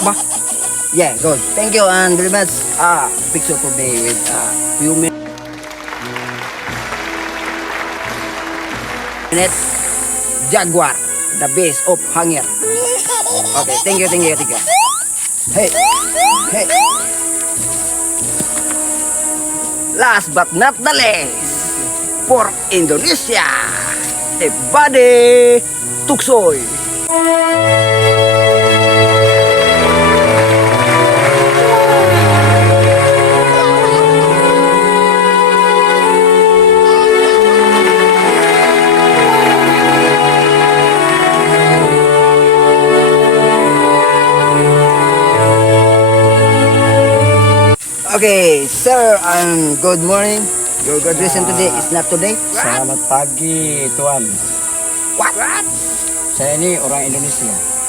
Ba? Yeah, good. Thank you and very much. Picture for me with few minutes. Jaguar, the base of hunger. Okay, thank you, thank you, thank you. Hey, hey. Last but not the least, for Indonesia, Ebade Tuksoy. Okay, sir, and good morning. Your graduation today is not today. Selamat pagi, Tuan. What? Saya ini orang Indonesia.